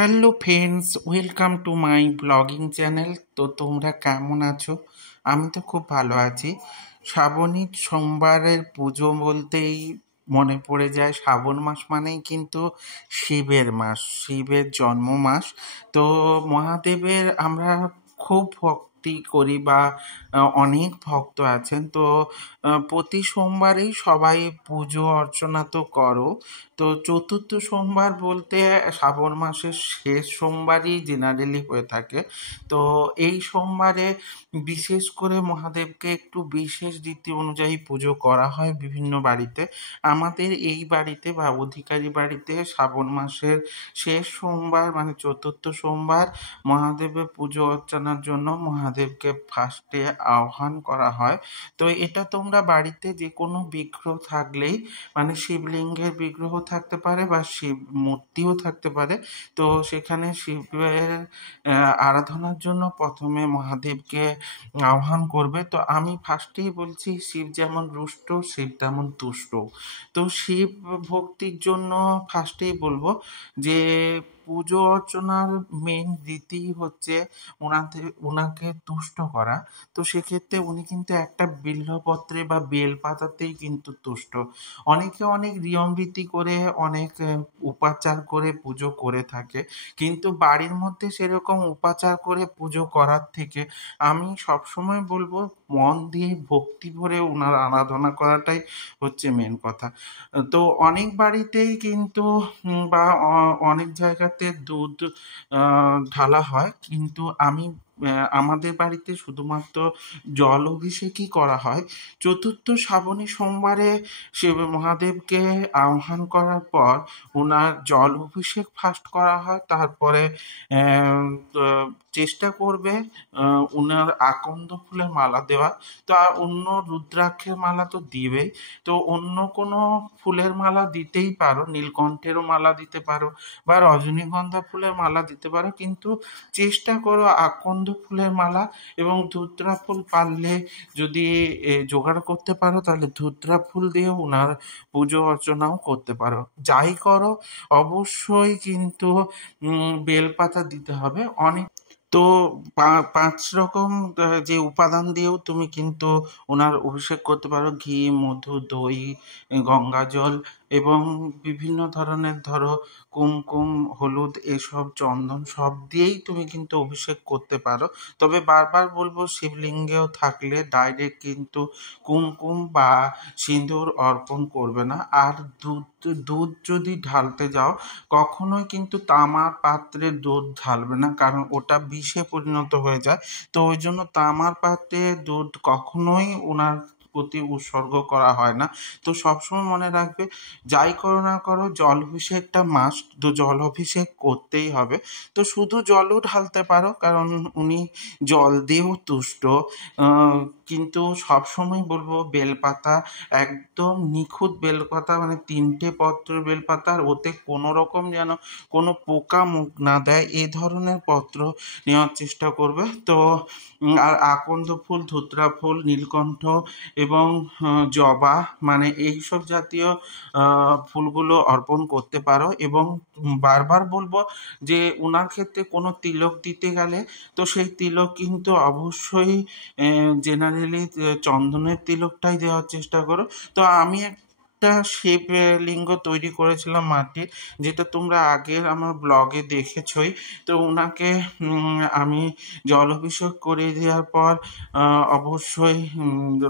Hello friends, welcome to my blogging channel. তো তোমরা কেমন আছো? আমি তো খুব ভালো আছি। শ্রাবণী সোমবারের পুজো বলতেই মনে পড়ে যায় শ্রাবণ মাস মানেই কিন্তু শিবের মাস, শিবের জন্ম মাস। তো মহাদেবের আমরা খুব ভক্তি করি বা অনেক ভক্ত আছেন। তো প্রতি সোমবারেই সবাই পুজো অর্চনা তো করো। তো চতুর্থ সোমবার বলতে শ্রাবণ মাসের শেষ সোমবারই জেনারেলি হয়ে থাকে। তো এই সোমবারে বিশেষ করে মহাদেবকে একটু বিশেষ রীতি অনুযায়ী পুজো করা হয় বিভিন্ন বাড়িতে। আমাদের এই বাড়িতে বা অধিকারী বাড়িতে শ্রাবণ মাসের শেষ সোমবার মানে চতুর্থ সোমবার মহাদেবের পুজো অর্চনার জন্য মহাদেবকে ফার্স্টে আহ্বান করা হয়। তো এটা তোমরা বাড়িতে যে কোনো বিগ্রহ থাকলেই মানে শিবলিঙ্গের বিগ্রহ থাকতে পারে বা শিব মূর্তিও থাকতে পারে। তো সেখানে শিবের আরাধনার জন্য প্রথমে মহাদেবকে আহ্বান করবে। তো আমি ফার্স্টেই বলছি, শিব যেমন রুষ্ট শিব তেমন তুষ্ট। তো শিব ভক্তির জন্য ফার্স্টেই বলবো যে পুজো অর্চনার মেন রীতি হচ্ছে ওনাকে তুষ্ট করা। তো সেক্ষেত্রে উনি কিন্তু একটা বিল্বপত্রে বা বেলপাতাতেই কিন্তু তুষ্ট। অনেকে অনেক নিয়ম রীতি করে অনেক উপাচার করে পুজো করে থাকে, কিন্তু বাড়ির মধ্যে সেরকম উপাচার করে পুজো করার থেকে আমি সবসময় বলবো মন দিয়ে ভক্তি ভরে ওনার আরাধনা করাটাই হচ্ছে মেন কথা। তো অনেক বাড়িতেই কিন্তু বা অনেক জায়গাতে দুধ ঢালা হয়, কিন্তু আমাদের বাড়িতে শুধুমাত্র জল অভিষেকই করা হয়। চতুর্থ শ্রাবণী সোমবারে শিব মহাদেবকে আহ্বান করার পর ওনার জল অভিষেক ফার্স্ট করা হয়। তারপরে চেষ্টা করবে ওনার আকন্দ ফুলের মালা দেওয়া। তো অন্য রুদ্রাক্ষের মালা তো দিবেই, তো অন্য কোনো ফুলের মালা দিতেই পারো, নীলকণ্ঠেরও মালা দিতে পারো বা রজনীগন্ধা ফুলের মালা দিতে পারো, কিন্তু চেষ্টা করো আকন্দ ফুলের মালা এবং ধুতরা ফুল পারলে যদি জোগাড় করতে পারো তাহলে ধুতরা ফুল দিয়ে ওনার পুজো অর্চনাও করতে পারো। যাই করো অবশ্যই কিন্তু বেলপাতা দিতে হবে। অনেক তো ৫ রকম যে উপাদান দিয়েও তুমি কিন্তু ওনার অভিষেক করতে পারো। ঘি, মধু, দই, গঙ্গাজল এবং বিভিন্ন ধরনের ধরো কুমকুম, হলুদ, এসব চন্দন সব দিয়েই তুমি কিন্তু অভিষেক করতে পারো। তবে বারবার বলবো শিবলিঙ্গেও থাকলে ডাইরেক্ট কিন্তু কুমকুম বা সিঁদুর অর্পণ করবে না। আর দুধ যদি ঢালতে যাও কখনোই কিন্তু তামার পাত্রে দুধ ঢালবে না, কারণ ওটা বিষে পরিণত হয়ে যায়। তো ওই জন্য তামার পাত্রে দুধ কখনোই ওনার প্রতি উৎসর্গ করা হয় না। তো সবসময় মনে রাখবে যাই করো না করো জল অভিষেকটা মাস্ট, তো জল অভিষেক করতেই হবে। তো শুধু জলও ঢালতে পারো কারণ উনি জল দিয়েও তুষ্ট। কিন্তু সবসময় বলবো বেলপাতা একদম নিখুঁত বেলপাতা, মানে ৩টে পত্র বেলপাতা, আর ওতে কোনো রকম যেন কোনো পোকা মুখ না দেয় এই ধরনের পত্র নেওয়ার চেষ্টা করবে। তো আর আকন্দ ফুল, ধুতরা ফুল, নীলকণ্ঠ এবং জবা মানে এইসব জাতীয় ফুলগুলো অর্পণ করতে পারো। এবং বারবার বলবো যে ওনার ক্ষেত্রে কোনো তিলক দিতে গেলে তো সেই তিলক কিন্তু অবশ্যই জেনারেলি চন্দনের তিলকটাই দেওয়ার চেষ্টা করো। তো আমি একটা শিবলিঙ্গ তৈরি করেছিলাম মাটির, যেটা তোমরা আগের আমার ব্লগে দেখেছই। তো ওনাকে আমি জল অভিষেক করে দেওয়ার পর অবশ্যই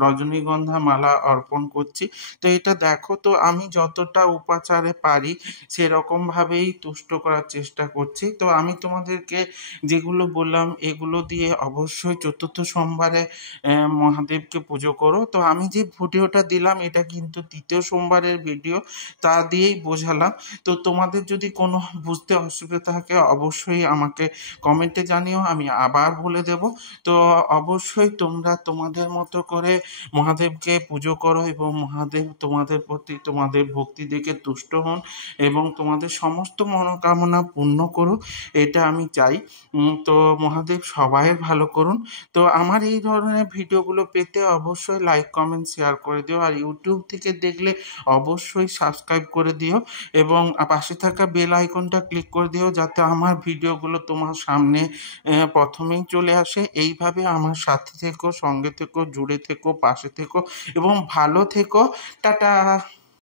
রজনীগন্ধা মালা অর্পণ করছি। তো এটা দেখো, তো আমি যতটা উপাচারে পারি সেরকমভাবেই তুষ্ট করার চেষ্টা করছি। তো আমি তোমাদেরকে যেগুলো বললাম এগুলো দিয়ে অবশ্যই চতুর্থ সোমবারে মহাদেবকে পুজো করো। তো আমি যে ভিডিওটা দিলাম এটা কিন্তু তৃতীয় সোমবারের ভিডিও, তা দিয়েই বোঝালাম। তো তোমাদের যদি কোনো বুঝতে অসুবিধা থাকে অবশ্যই আমাকে কমেন্টে জানিও, আমি আবার বলে দেব। তো অবশ্যই তোমরা তোমাদের মতো করে মহাদেবকে পুজো করো এবং মহাদেব তোমাদের প্রতি তোমাদের ভক্তি দেখে তুষ্ট হন এবং তোমাদের সমস্ত মনোকামনা পূর্ণ করুন, এটা আমি চাই। তো মহাদেব সবাইয়ের ভালো করুন। তো আমার এই ধরনের ভিডিওগুলো পেতে অবশ্যই লাইক, কমেন্ট, শেয়ার করে দিও। আর ইউটিউব থেকে দেখলে অবশ্যই সাবস্ক্রাইব করে দিও এবং পাশে থাকা বেল আইকনটা ক্লিক করে দিও, যাতে আমার ভিডিওগুলো তোমার সামনে প্রথমেই চলে আসে। এইভাবে আমার সাথে থেকো, সঙ্গে থেকো, জুড়ে থেকো, পাশে থেকো এবং ভালো থেকো। টাটা।